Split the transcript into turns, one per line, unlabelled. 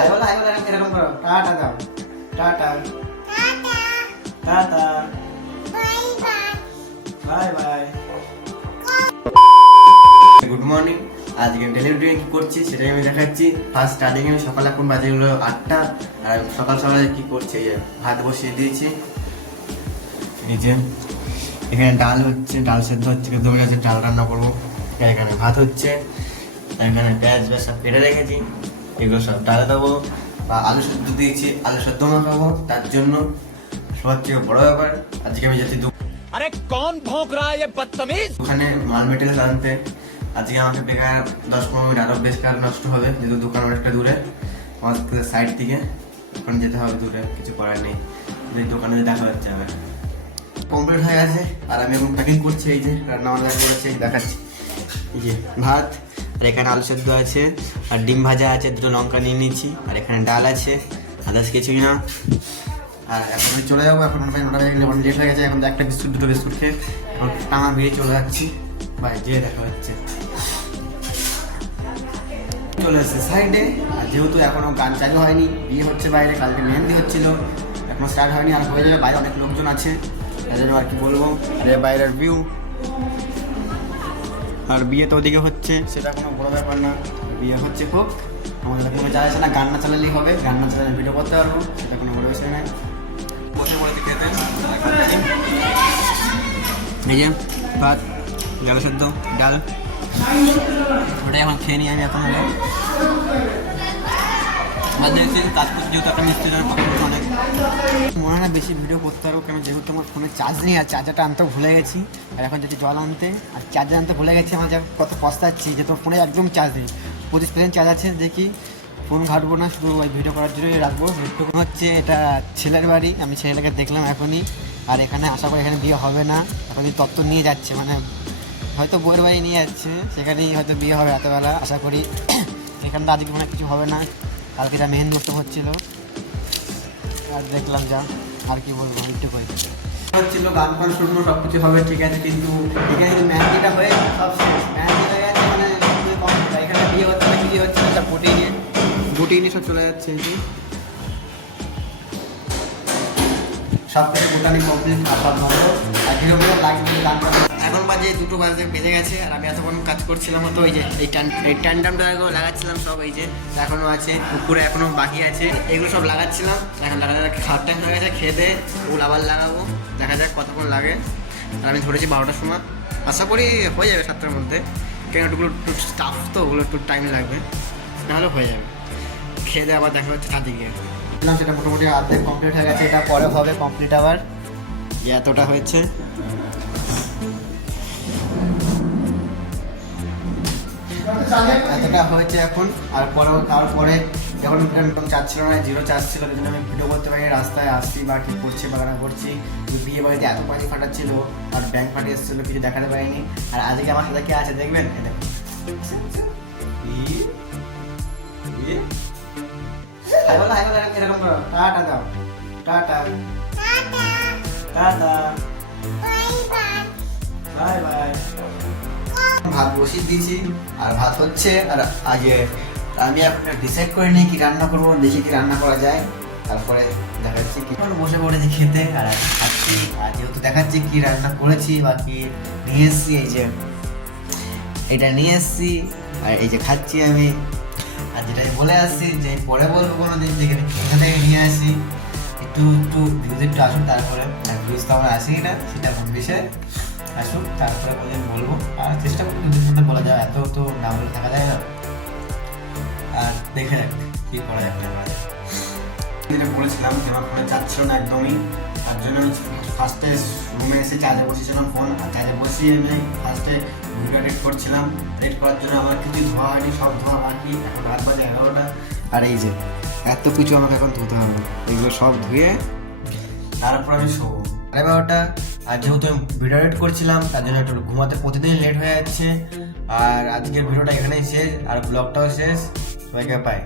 এরকম- করো। টাটা দাও। Tata. Tata. Bye bye. Good morning আজকে ডেলিভারি কি করছি সেটাই আমি দেখাচ্ছি। ফার্স্ট স্টার্টিং আমি সকালে এখন বাজে হলো আটটা। আর সকাল সকালে কি করছি ভাত বসিয়ে দিয়েছি। এই যে এখানে ডাল হচ্ছে, ডাল সেদ্ধ হচ্ছে, কিন্তু আমি ডাল রান্না করব। এখানে ভাত হচ্ছে, এখানে পেঁয়াজ বেশ সব কেটে রেখেছি। এগুলো সব ডালে দেবো বা আলু সেদ্ধ দিয়েছি আলু সেদ্ধ মাখাবো তার জন্য সবার থেকে বড় ব্যাপার আজকে আমি যাচ্ছি দু-
अरे कौन भौंक रहा है ये बदतमीज
ওখানে মাল মেটেরিয়াল আনতে আজকে আমাকে বেকার দশ পনেরো মিনিট আরো বেশ কার নষ্ট হবে যেহেতু দোকান অনেকটা দূরে আমাদের সাইড থেকে এখন যেতে হবে দূরে কিছু করার নেই যে দোকানে যেয়ে দেখা যাচ্ছে আমার কমপ্লিট হয়ে গেছে আর আমি এখন প্যাকিং করছি এই যে রান্না বান্না করেছি এই দেখাচ্ছি এই যে ভাত আর এখানে আলু সেদ্ধ আছে, আর ডিম ভাজা আছে, দুটো লঙ্কা নিয়ে নিচ্ছি, আর এখানে ডাল আছে আদার্স কিছুই না আর এখন চলে যাব, এখন লেট হয়ে গেছে, এখন একটা বিস্কুট, দুটো বিস্কুট খেয়ে এখন টানা বেরিয়ে চলে যাচ্ছি। বাই যে দেখা হচ্ছে। চলে এসেছে সাইডে আর যেহেতু এখনও গান চালু হয়নি, বিয়ে হচ্ছে বাইরে, কালকে মেহেন্দি হচ্ছিল, এখনও স্টার্ট হয়নি, আর হয়ে যাবে বাইরে অনেক লোকজন আছে জন্য আর কি বলব? আর বাইরের ভিউ আর বিয়ে তো ওদিকে হচ্ছে, সেটা কোনো বড় ব্যাপার না। বিয়ে হচ্ছে খুব আমাদের কোনো যা আছে না গান্না চালালেই হবে গান্না চালালে ভিডিও করতে পারব, সেটা কোনো বড় বিষয় না এই যে, ভাত, ডাল সেদ্ধ, ডাল। ওটাই এখন খেয়ে নিই আমি এখন যেহেতু একটা অনেক মনে হয় না বেশি ভিডিও করতে পারব, কেন যেহেতু আমার ফোনে চার্জ নেই, আর চার্জারটা আনতেও ভুলে গেছি। আর এখন যদি জল আনতে, আর চার্জার আনতে ভুলে গেছি, আমার যা কত পস্তাচ্ছি, যে তোর ফোনে একদম চার্জ নেই। পঁচিশ পার্সেন্ট চার্জ আছে, দেখি ফোন ঘাটবো না, শুধু ওই ভিডিও করার জন্যই রাখব। একটু হচ্ছে এটা ছেলের বাড়ি, আমি ছেলেকে দেখলাম এখনই। আর এখানে আশা করি এখানে বিয়ে হবে না এখন তত্ত্ব নিয়ে যাচ্ছে মানে হয়তো বউয়ের বাড়ি নিয়ে যাচ্ছে, সেখানেই হয়তো বিয়ে হবে এতবেলা আশা করি। এখানটা আজকে মনে কিছু হবে না। কালকে যা মেহেন করতে হচ্ছিল। আর দেখলাম যা, আর কি বলব একটু করে হচ্ছিল, গান ফান শুনব সব কিছু হবে, ঠিক আছে, কিন্তু এখানে কিন্তু ম্যান্ডিটা হয়ে, সব হয়ে গেছে মানে। এখানে বিয়ে হচ্ছে না, বিয়ে হচ্ছে না ফুটিয়ে নিয়ে বুটি নিয়ে সব চলে যাচ্ছে যে। বোটানি কমপ্লিট সব ভালো। আর হিরো হিরো লাগবে গান। এখন বাজে দুটো বাজে, বেজে গেছে, আর আমি এতক্ষণ কাজ করছিলাম তো ওই যে এই টান, এই ট্যান্ডামটা লাগাচ্ছিলাম সব, এই যে এখনও আছে উপরে এখনও বাকি আছে, এগুলো সব লাগাচ্ছিলাম। এখন লাগাতে খাওয়ার টাইম হয়ে গেছে দিয়ে ওগুলো আবার লাগাবো, দেখা যাক কতক্ষণ লাগে। আর আমি ধরেছি বারোটার সময়। আশা করি হয়ে যাবে সাতটার মধ্যে। কেন ওগুলো একটু স্টাফ তো, ওগুলো একটু টাইম লাগবে, নাহলে হয়ে যাবে। খেয়ে আবার দেখা হচ্ছে ছাদে গিয়ে। বললাম সেটা মোটামুটি অর্ধেক কমপ্লিট হয়ে গেছে এটা পরে হবে কমপ্লিট আবার। যে এতটা হয়েছে। এতটা হয়েছে এখন আর পরে তারপরে যখন একদম চার্জ ছিল না জিরো চার্জ ছিল সেই জন্য আমি ভিডিও করতে পারি রাস্তায় আসছি বা কি করছি বা না করছি। বিয়ে বাড়িতে এত পানি ফাটাচ্ছিল আর ব্যাংক ফাটিয়ে এসেছিল কিছু দেখাতে পারিনি। আর আজকে আমার সাথে কে আছে দেখবেন? এই টাটা দাও। টাটা। ভাত বসিয়ে দিয়েছি, আর ভাত হচ্ছে, আর আগে আমি এখন ডিসাইড করে নিই কি রান্না করব, দেখি কি রান্না করা যায়। তারপরে দেখাচ্ছি কি। এখন বসে পড়েছি খেতে, আর খাচ্ছি। আর যেহেতু দেখাচ্ছি কি রান্না করেছি বা কি নিয়ে এসছি, এই যে, এটা নিয়ে এসছি, আর এই যে খাচ্ছি আমি। আর যেটা আমি বলে আসছি যে পরে বলব কোনো দিন থেকে কোথা থেকে নিয়ে আসি, একটু একটু ভিউজ একটু আসুন, তারপরে ভিউজ তো আমার আসি না, সেটা কোন বিষয়ে? আসুক তারপরে কোনদিন বলব। আর চেষ্টা করব নিজের সাথে বলা যায়, এত তো না বলে থাকা যায় না। আর দেখে রাখ, কি করা যাবে না যেটা বলেছিলাম যে আমার ফোনে চার্জ ছিল না একদমই, তার জন্য ফার্স্টে রুমে এসে চার্জে বসিয়েছিলাম ফোন আর চার্জে বসিয়ে আমি ফার্স্টে ভিডিও এডিট করছিলাম। এডিট করার জন্য আমার কিছু ধোয়া হয়নি, সব ধোয়া বাকি এখন রাত বাজে এগারোটা। আর এই যে, এত কিছু আমাকে এখন ধুতে হবে, এগুলো সব ধুয়ে তারপর আমি শোবো। সাড়ে বারোটা, আর যেহেতু আমি ভিডিও এডিট করছিলাম, তার জন্য একটু ঘুমাতে প্রতিদিন লেট হয়ে যাচ্ছে। আর আজকের ভিডিওটা এখানেই শেষ, আর ব্লগটাও শেষ। সবাইকে পাই